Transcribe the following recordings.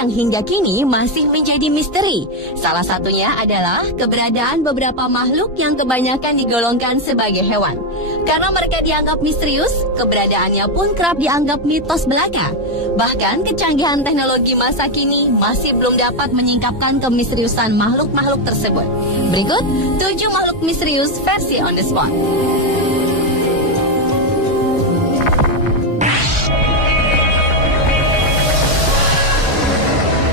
yang hingga kini masih menjadi misteri. Salah satunya adalah keberadaan beberapa makhluk yang kebanyakan digolongkan sebagai hewan. Karena mereka dianggap misterius, keberadaannya pun kerap dianggap mitos belaka. Bahkan kecanggihan teknologi masa kini masih belum dapat menyingkapkan kemisteriusan makhluk-makhluk tersebut. Berikut 7 makhluk misterius versi on the spot.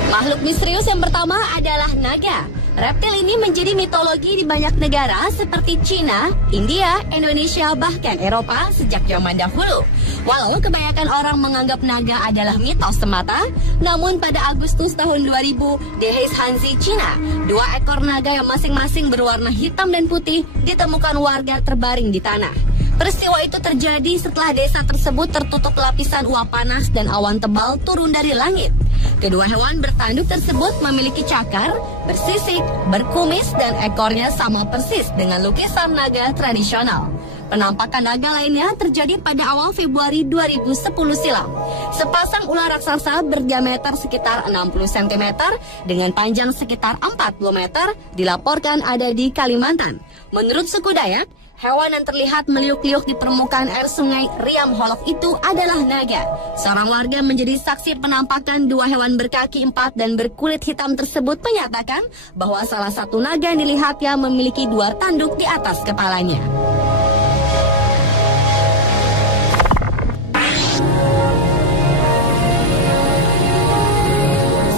Makhluk misterius yang pertama adalah naga. Reptil ini menjadi mitologi di banyak negara seperti Cina, India, Indonesia, bahkan Eropa sejak zaman dahulu. Walau kebanyakan orang menganggap naga adalah mitos semata, namun pada Agustus tahun 2000, Dehis Hanzi, Cina, 2 ekor naga yang masing-masing berwarna hitam dan putih ditemukan warga terbaring di tanah. Peristiwa itu terjadi setelah desa tersebut tertutup lapisan uap panas dan awan tebal turun dari langit. Kedua hewan bertanduk tersebut memiliki cakar, bersisik, berkumis, dan ekornya sama persis dengan lukisan naga tradisional. Penampakan naga lainnya terjadi pada awal Februari 2010 silam. Sepasang ular raksasa berdiameter sekitar 60 cm dengan panjang sekitar 40 meter dilaporkan ada di Kalimantan. Menurut suku Dayak, hewan yang terlihat meliuk-liuk di permukaan air sungai Riam Holok itu adalah naga. Seorang warga menjadi saksi penampakan 2 hewan berkaki 4 dan berkulit hitam tersebut menyatakan bahwa salah satu naga yang dilihatnya memiliki 2 tanduk di atas kepalanya.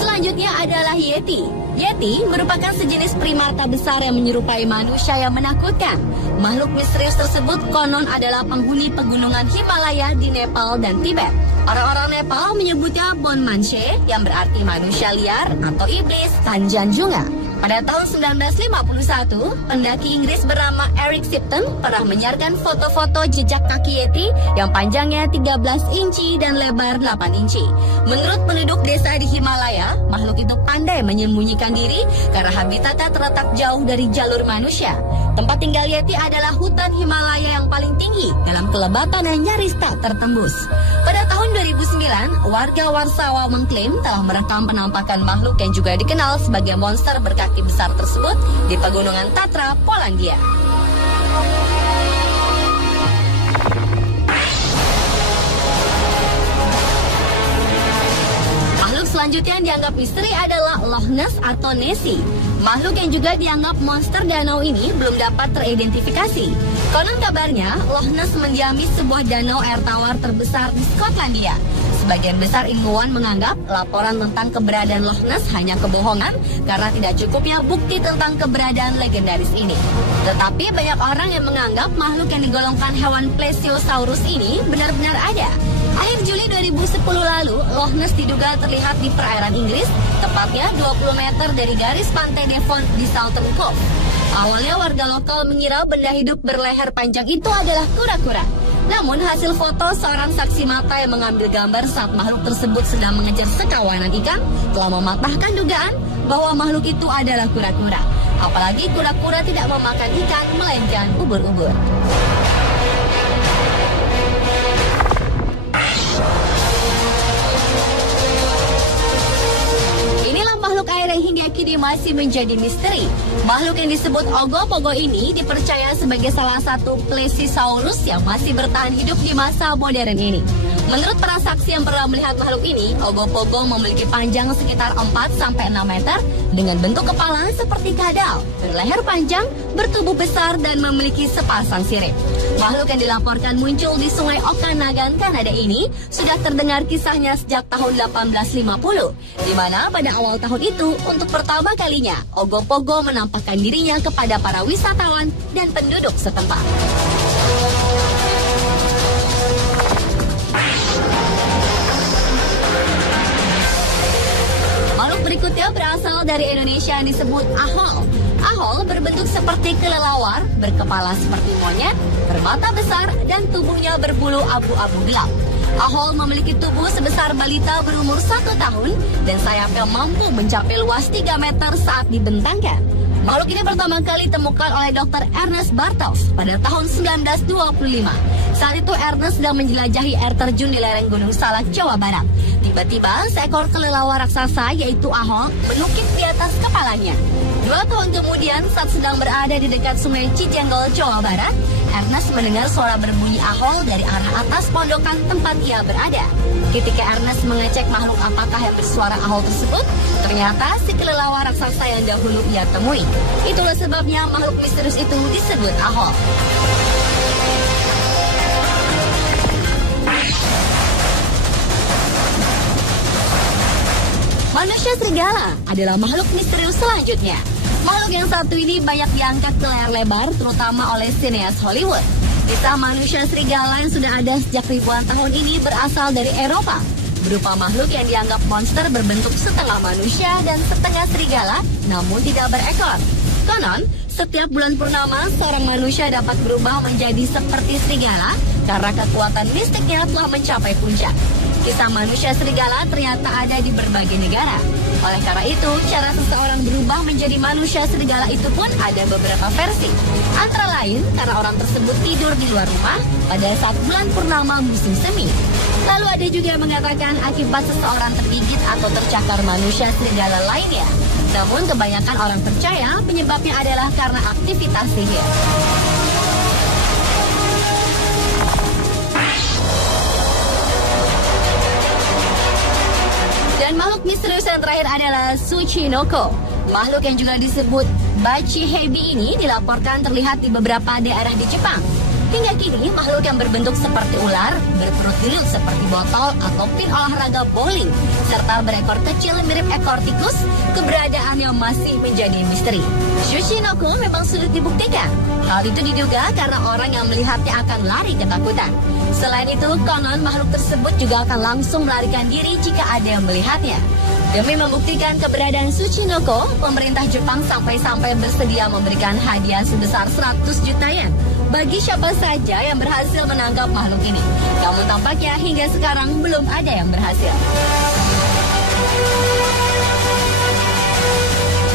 Selanjutnya adalah Yeti. Yeti merupakan sejenis primata besar yang menyerupai manusia yang menakutkan. Makhluk misterius tersebut konon adalah penghuni pegunungan Himalaya di Nepal dan Tibet. Orang-orang Nepal menyebutnya Bon Manche yang berarti manusia liar atau iblis Tanjanjunga. Pada tahun 1951, pendaki Inggris bernama Eric Shipton pernah menyiarkan foto-foto jejak kaki Yeti yang panjangnya 13 inci dan lebar 8 inci. Menurut penduduk desa di Himalaya, makhluk itu pandai menyembunyikan diri karena habitatnya terletak jauh dari jalur manusia. Tempat tinggal Yeti adalah hutan Himalaya yang paling tinggi dalam kelebatan yang nyaris tak tertembus. Pada tahun 2009, warga Warsawa mengklaim telah merekam penampakan makhluk yang juga dikenal sebagai monster berkaki besar tersebut di pegunungan Tatra, Polandia. Makhluk selanjutnya yang dianggap misteri adalah Loch Ness atau Nessie. Makhluk yang juga dianggap monster danau ini belum dapat teridentifikasi. Konon kabarnya, Loch Ness mendiami sebuah danau air tawar terbesar di Skotlandia. Sebagian besar ilmuwan menganggap laporan tentang keberadaan Loch Ness hanya kebohongan karena tidak cukupnya bukti tentang keberadaan legendaris ini. Tetapi banyak orang yang menganggap makhluk yang digolongkan hewan Plesiosaurus ini benar-benar ada. Akhir Juli 2010 lalu, Loch Ness diduga terlihat di perairan Inggris, tepatnya 20 meter dari garis pantai Devon di Southern Cove. Awalnya warga lokal mengira benda hidup berleher panjang itu adalah kura-kura. Namun hasil foto seorang saksi mata yang mengambil gambar saat makhluk tersebut sedang mengejar sekawanan ikan telah mematahkan dugaan bahwa makhluk itu adalah kura-kura. Apalagi kura-kura tidak memakan ikan melainkan ubur-ubur. Makhluk air yang hingga kini masih menjadi misteri. Makhluk yang disebut Ogopogo ini dipercaya sebagai salah satu Plesiosaurus yang masih bertahan hidup di masa modern ini. Menurut para saksi yang pernah melihat makhluk ini, Ogopogo memiliki panjang sekitar 4-6 meter dengan bentuk kepala seperti kadal, berleher panjang, bertubuh besar, dan memiliki sepasang sirip. Makhluk yang dilaporkan muncul di Sungai Okanagan, Kanada ini sudah terdengar kisahnya sejak tahun 1850, di mana pada awal tahun itu, untuk pertama kalinya, Ogopogo menampakkan dirinya kepada para wisatawan dan penduduk setempat. Makhluk berikutnya berasal dari Indonesia yang disebut ahol. Ahol berbentuk seperti kelelawar, berkepala seperti monyet, bermata besar, dan tubuhnya berbulu abu-abu gelap. Ahol memiliki tubuh sebesar balita berumur 1 tahun dan sayapnya mampu mencapai luas 3 meter saat dibentangkan. Makhluk ini pertama kali ditemukan oleh Dr. Ernest Bartels pada tahun 1925. Saat itu Ernest sedang menjelajahi air terjun di lereng Gunung Salak, Jawa Barat. Tiba-tiba seekor kelelawar raksasa yaitu ahol menukik di atas kepalanya. 2 tahun kemudian saat sedang berada di dekat sungai Cijenggol, Jawa Barat, Ernest mendengar suara berbunyi ahol dari arah atas pondokan tempat ia berada. Ketika Ernest mengecek makhluk apakah yang bersuara ahol tersebut, ternyata si kelelawar raksasa yang dahulu ia temui. Itulah sebabnya makhluk misterius itu disebut ahol. Manusia serigala adalah makhluk misterius selanjutnya. Makhluk yang satu ini banyak diangkat ke layar lebar, terutama oleh sineas Hollywood. Kisah manusia serigala yang sudah ada sejak ribuan tahun ini berasal dari Eropa, berupa makhluk yang dianggap monster berbentuk setengah manusia dan setengah serigala, namun tidak berekor. Konon, setiap bulan purnama, seorang manusia dapat berubah menjadi seperti serigala karena kekuatan mistiknya telah mencapai puncak. Kisah manusia serigala ternyata ada di berbagai negara. Oleh karena itu, cara seseorang berubah menjadi manusia serigala itu pun ada beberapa versi. Antara lain, karena orang tersebut tidur di luar rumah pada saat bulan purnama musim semi. Lalu ada juga yang mengatakan akibat seseorang tergigit atau tercakar manusia serigala lainnya. Namun kebanyakan orang percaya penyebabnya adalah karena aktivitas sihir. Dan makhluk misterius yang terakhir adalah Tsuchinoko. Makhluk yang juga disebut Bachihebi ini dilaporkan terlihat di beberapa daerah di Jepang. Hingga kini, makhluk yang berbentuk seperti ular, berperut gelut seperti botol atau pin olahraga bowling, serta berekor kecil mirip ekor tikus, keberadaannya masih menjadi misteri. Tsuchinoko memang sulit dibuktikan. Hal itu diduga karena orang yang melihatnya akan lari ketakutan. Selain itu, konon makhluk tersebut juga akan langsung melarikan diri jika ada yang melihatnya. Demi membuktikan keberadaan Tsuchinoko, pemerintah Jepang sampai-sampai bersedia memberikan hadiah sebesar 100 juta yen bagi siapa saja yang berhasil menangkap makhluk ini. Namun tampaknya hingga sekarang belum ada yang berhasil.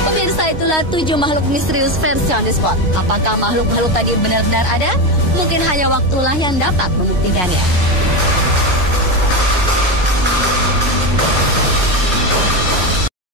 Pemirsa, itulah 7 makhluk misterius versi On The Spot. Apakah makhluk-makhluk tadi benar-benar ada? Mungkin hanya waktulah yang dapat membuktikannya.